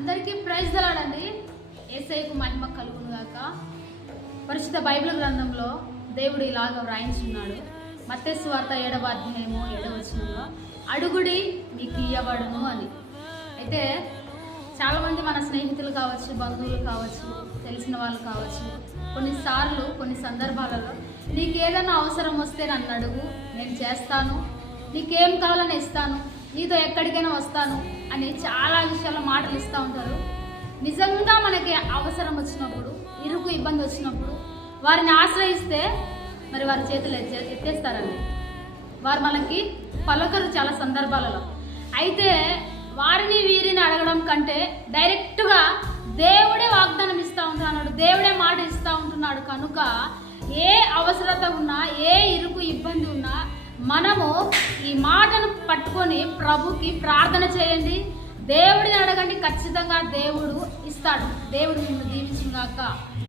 అందరికీ ప్రైజ్ దలాడండి. యేసయ్యకు మహిమ కలుగును గాక. పరిశుద్ధ బైబిల్ గ్రంథంలో దేవుడు ఇలాగ వ్రాయించున్నాడు. మత్తయి సువార్త 7వ అధ్యాయము 7వ వచనంలో అడుగుడి మీకు ఇయ్యబడును అని. అయితే చాలామంది మన స్నేహితులు కావచ్చు, బంధువులు కావచ్చు, తెలిసిన వాళ్ళు కావచ్చు, కొన్నిసార్లు కొన్ని సందర్భాలలో నీకేదైనా అవసరం వస్తే నన్ను అడుగు, నేను చేస్తాను, నీకేం కావాలని ఇస్తాను, నీతో ఎక్కడికైనా వస్తాను అని చాలా విషయాల్లో మాటలు ఇస్తూ ఉంటారు. నిజంగా మనకి అవసరం వచ్చినప్పుడు, ఇరుకు ఇబ్బంది వచ్చినప్పుడు వారిని ఆశ్రయిస్తే మరి వారి చేతులు ఎత్తేస్తారండి. వారు మనకి పలకరు చాలా సందర్భాలలో. అయితే వారిని వీరిని అడగడం కంటే డైరెక్ట్గా దేవుడే వాగ్దానం ఇస్తూ ఉంటున్నాడు, దేవుడే మాట ఇస్తూ ఉంటున్నాడు. కనుక ఏ అవసరత ఉన్నా, ఏ ఇరుకు ఇబ్బంది ఉన్నా మనము ఈ మాటను పట్టుకొని ప్రభుకి ప్రార్థన చేయండి, దేవుడిని అడగండి, ఖచ్చితంగా దేవుడు ఇస్తాడు. దేవుడు నిన్ను దీవించుగాక.